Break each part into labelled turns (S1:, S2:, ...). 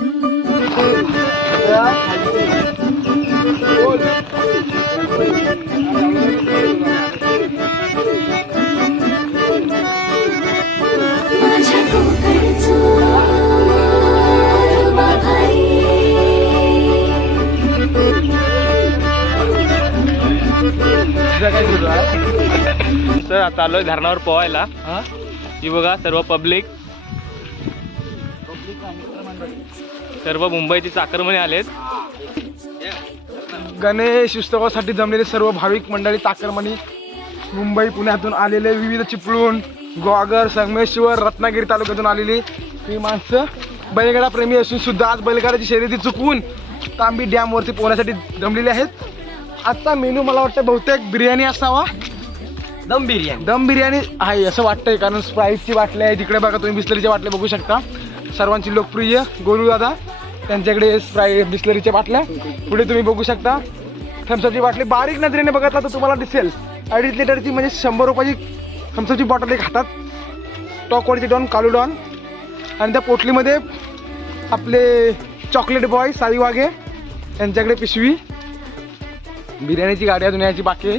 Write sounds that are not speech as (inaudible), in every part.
S1: Sir आता आलोय धरणावर पोहायला. ही? बघा सर्व पब्लिक सर्व मुंबईची चाकरमणी आलेत.
S2: गणेश उत्सवासाठी जमलेले सर्व भाविक मंडळी चाकरमणी मुंबई पुण्यातून आलेले विविध चिपळूण गोआगर संगमेश्वर रत्नागिरी तालुक्यातून आलेली ही माणसं. बैलगाडा प्रेमी असून सुद्धा आज बैलगाड्याची शर्यती चुकवून तांबी डॅमवरती पोहण्यासाठी जमलेले आहेत. आजचा मेनू मला वाटतं बहुतेक बिर्याणी असावा.
S3: दम बिर्याणी.
S2: दम बिर्याणी आहे असं वाटतंय कारण स्प्राईटची बाटली आहे. तिकडे बघा तुम्ही बिस्लरीच्या बाटल्या बघू शकता. सर्वांची लोकप्रिय गोलू दादा. त्यांच्याकडे स्प्राईट बिस्लरीच्या बाटल्या. पुढे तुम्ही बघू शकता. थम्सअपची बाटली बारीक नजरेने बघितला तर तुम्हाला दिसेल. अडीच लिटरची म्हणजे शंभर रुपयाची थम्सअपची बॉटल एक हातात. टॉकवरची डॉन कालू डॉन आणि त्या पोटलीमध्ये आपले चॉकलेट बॉय साई वाघे यांच्याकडे पिशवी. बिर्याणीची गाडी अजून यायची बाकी आहे.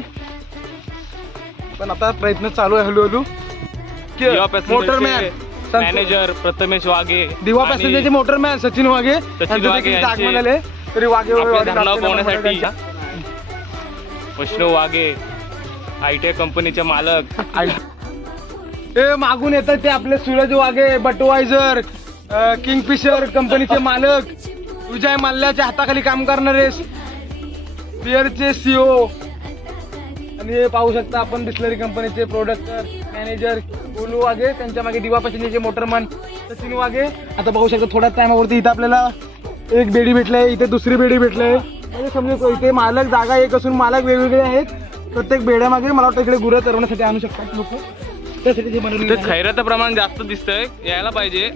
S2: पण आता प्रयत्न चालू आहे हळूहळू. मोटरमॅन
S1: मॅनेजर प्रथमेश वाघे
S2: दिवा
S1: आणि
S2: पॅसेंजरचे मोटरमॅन सचिन वाघे. यांचं
S1: वाघे
S2: देखील
S1: यांचे
S2: आगमन झाले तरी वाघे
S1: आपल्या धरणावर पोहण्यासाठी (laughs) Vaishnav Waghe I T I कंपनीचे मालक. (laughs)
S2: ए मागून येतात ते आपले सूरज वाघे बटवायझर किंगफिशर कंपनीचे मालक. विजय मल्ल्याच्या हाताखाली काम करणारे. बिअरचे सीओ हे पाहू शकता आपण बिस्लरी कंपनीचे प्रोडक्टर मॅनेजर गोलू वाघे त्यांच्या मागे दिवा पॅसेंजरचे मोटरमन सचिन वाघे आता पाहू शकता थोड्याच टायमावरती इथं आपल्याला एक बेडी भेटलंय इथे दुसरी बेडी भेटलंय. म्हणजे समजू इथे मालक जागा एक असून मालक वेगवेगळे आहेत. प्रत्येक बेड्यामागे मला वाटतं इकडे गुरं चरवण्यासाठी आणू शकतात लोक. त्यासाठी.
S1: खैराचं प्रमाण जास्त दिसतंय यायला पाहिजे.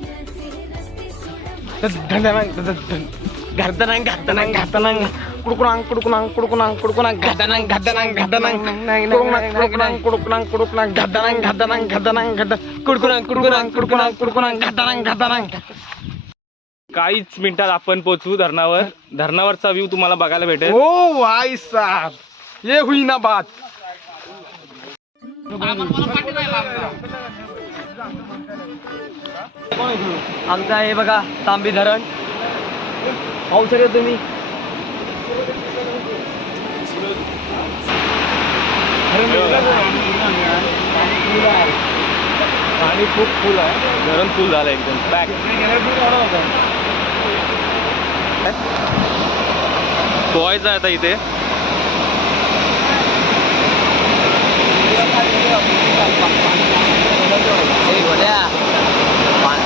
S2: ध- ध- ध- घातनांग घातनांग घातनांग कुडकुणांग कुडकुणांग कुडकुणांग कुडकुणांग घातनांग घातनांग घातनांग कुडकुणांग कुडकुणांग कुडकुणांग कुडकुणांग घातनांग घातनांग घातनांग घात कुडकुणांग कुडकुणांग कुडकुणांग कुडकुणांग घातनांग घातनांग
S1: काहीच मिनिटात आपण पोचू धरणावर. धरणावरचा व्ह्यू तुम्हाला बघायला भेटेल.
S2: ओ भाई साहब. ये हुई ना बात.
S3: आमचा हे बघा तांबी धरण. पाहू शकता तुम्ही.
S1: पाणी खूप फुल आहे. धरण फुल झालं एकदम. पॅक पोहायचं आहे आता इथे.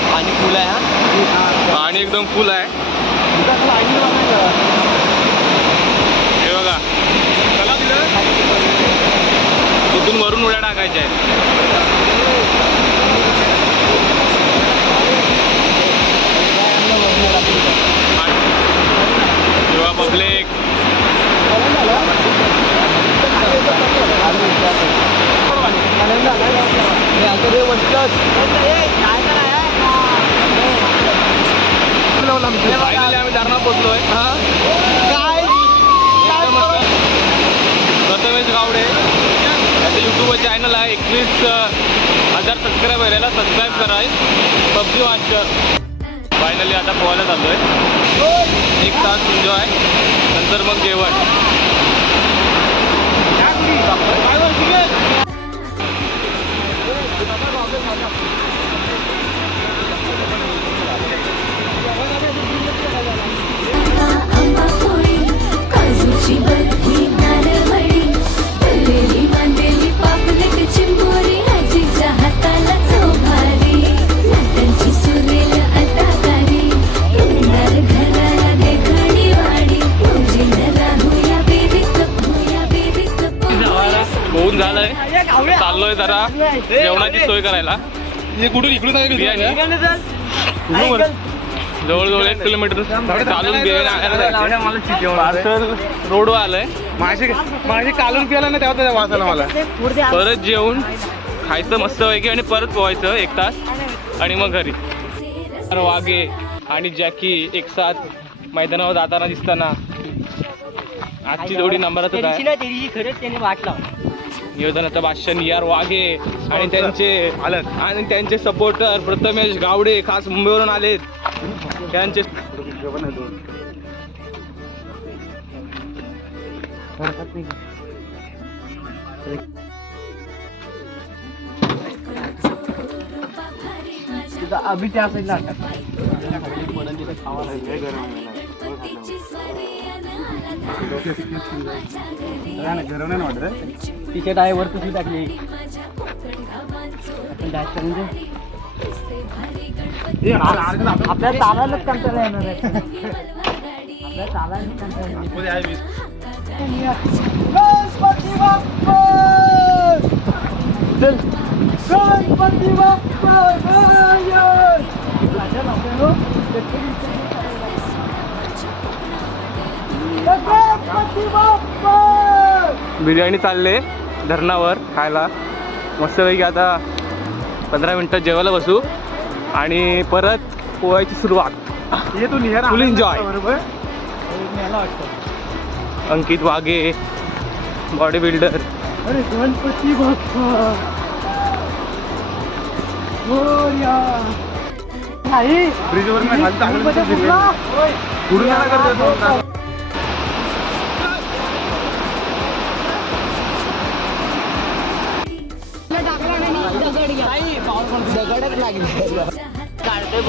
S3: पाणी फुल आहे हा?
S1: पाणी एकदम फुल आहे हे बघा तिथून उड्या टाकायच्या आहेत. युवा पब्लिक आम्ही धरणा पोचलोय प्रथमेश गावडे त्याचं यूट्यूबवर चॅनल आहे एकवीस हजार सबस्क्राईब व्हायला सबस्क्राईब करा. पबजी मास्टर फायनली आता पोहायला चाललोय एक तास एन्जॉय नंतर मग जेवण.
S4: आंबा
S1: पोहून झालंय चाललोय जरा जेवणाची सोय करायला. कुठून इकडून जवळजवळ एक किलोमीटर चालून पार्सल रोडवर आलंय.
S2: माझी माझी कालून केलं ना तेव्हा वाचायला मला.
S1: परत जेवून खायचं मस्त पैकी आणि परत पोहायचं एक तास आणि मग घरी. वाघे आणि जॅकी एक साथ मैदानावर जाताना दिसताना. आजची जोडी नंबरातच
S3: त्या दिवशी
S1: आहे.
S3: ना त्या दिवशी खरंच त्याने वाट लावली.
S1: नियोजनाचा भाष्य नियार वाघे आणि त्यांचे आणि त्यांचे सपोर्टर प्रथमेश गावडे खास मुंबईवरून आलेत. त्यांचे
S3: अभि त्या साईडला
S4: गणपतीची स्वारी
S3: तिकीट आहे वरती सुद्धा टाकली आपल्या चालायलाच कंटाळा येणार आहे. आपल्या चालायलाच कंटाळा येणार गणपती बाप्पा!
S1: बिर्याणी चालले धरणावर खायला. मस्तपैकी आता पंधरा मिनटात जेवायला बसू. आणि परत पोहायची सुरुवात. Full enjoy Ankit Waghe body builder
S3: अरे गणपती
S2: ब्रिजवर
S3: दगडच लागली. काढतोय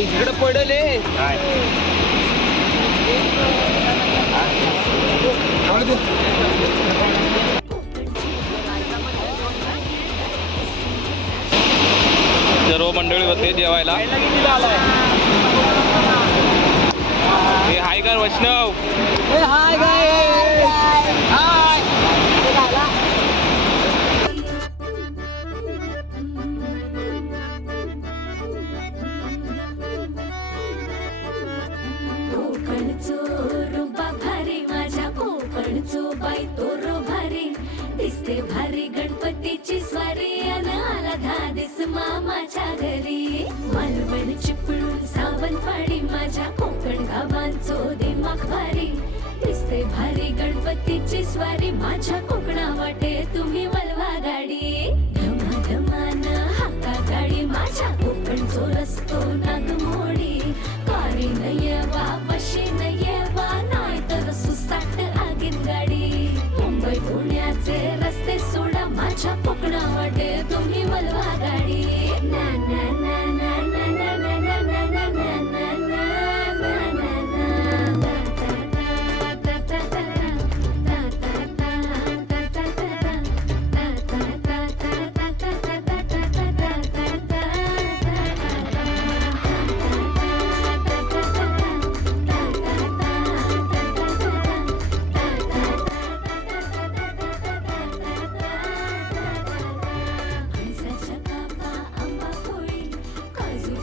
S1: इकडे पडले सर्व मंडळी होते जेवायला. हे हाय कर वैष्णव
S3: हाय गाय
S4: गणपतीची स्वारी अन आला धादिस मामाच्या घरी. मालवण चिपळूण सावंतवाडी माझ्या कोकण गावांचो दिमाग भारी. दिसते भारी गणपतीची स्वारी माझ्या कोकणा वाटे तुम्ही वलवा गाडी. धमाधमान हाका गाडी माझ्या कोकणचो रस्तो नागमो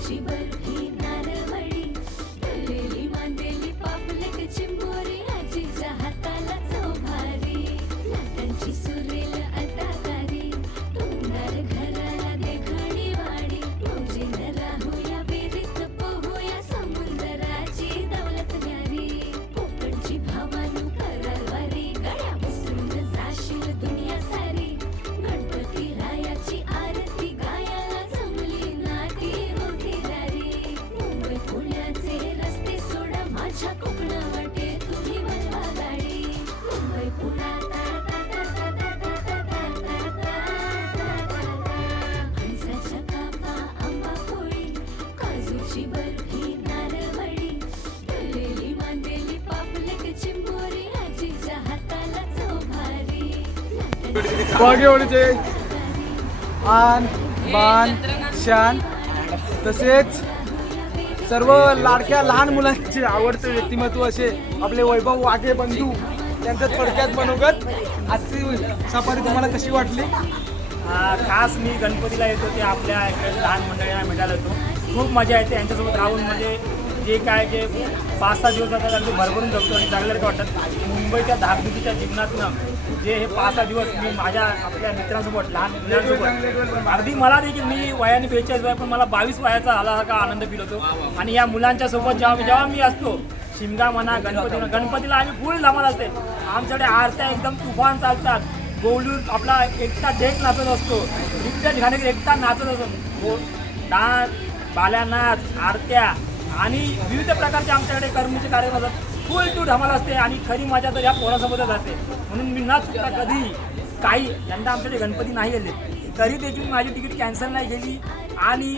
S4: she believes.
S2: वाघेवाडीचे आन बान शान तसेच सर्व लाडक्या लहान मुलांचे आवडते व्यक्तिमत्व असे आपले वैभव वाघे बंधू त्यांचं थोडक्यात मनोगत आजची सफारी तुम्हाला कशी वाटली?
S5: खास मी गणपतीला येतो ते आपल्या लहान मंडळींना भेटायला येतो खूप मजा येते यांच्यासोबत राहून म्हणजे जे काय जे पाच सहा दिवस जातात आणि ते भरभरून जगतो आणि जगल्यासारखं वाटतात मुंबईच्या धाकधुकीच्या जीवनातनं जे हे पाच सहा दिवस मी माझ्या आपल्या मित्रांसोबत लहान मुलांसोबत अगदी मला देखील मी वयाने बेचाळीस वय पण मला बावीस वयाचा आला का आनंद फील होतो. आणि या मुलांच्या सोबत जेव्हा जेव्हा मी असतो शिमगा म्हणा गणपती म्हणा गणपतीला आम्ही फुल धमाल असते. आमच्याकडे आरत्या एकदम तुफान चालतात. गोवलूर आपला एकटा डेक नाचत असतो. रिक्टर ठिकाणी एकटा नाचत असतो. हो, डान्स बाल्या नाच आरत्या आणि विविध प्रकारचे आमच्याकडे कर्मीचे कार्यक्रम असतात फुल टू धमाल असते आणि खरी माझ्या तर या पोरासोबतच असते. म्हणून मी न चुकता कधी काही यंदा आमच्याकडे गणपती नाही आले. तरी देखील माझी तिकीट कॅन्सल नाही केली आणि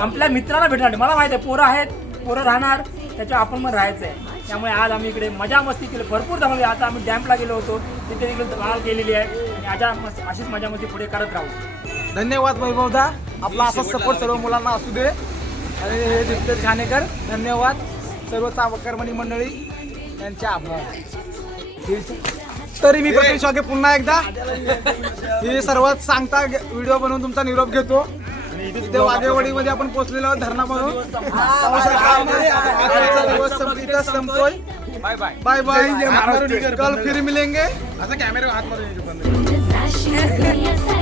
S5: आपल्या मित्राला भेटणार मला माहिती आहे पोरं आहेत पोरं राहणार त्याच्यावर आपण मग राहायचं आहे. त्यामुळे आज आम्ही इकडे मजा मस्ती केली भरपूर धमाल आता आम्ही डॅम्पला गेलो होतो तिथे देखील धमाल केलेली आहे. आणि आजा मस्त अशीच मजा मस्ती पुढे करत राहू.
S2: धन्यवाद वैभवदा. आपला असा सपोर्ट सर्व मुलांना असू दे. आणि हे दिसते घाणेकर धन्यवाद. सर्व चावकर्मणी मंडळी यांचे आभार. तरी मी प्रकाश वागे पुन्हा एकदा. हे सर्वात सांगता व्हिडिओ बनवून तुमचा निरोप घेतो. इथे वाघेवाडीमध्ये आपण पोहोचलेलो आहोत धरणा बनवून आजचा दिवस संप- इथंच संपतोय.
S1: बाय बाय
S2: बाय बाय कल फिर मिलेंगे. असा कॅमेरा हात मारून
S4: सारी (laughs)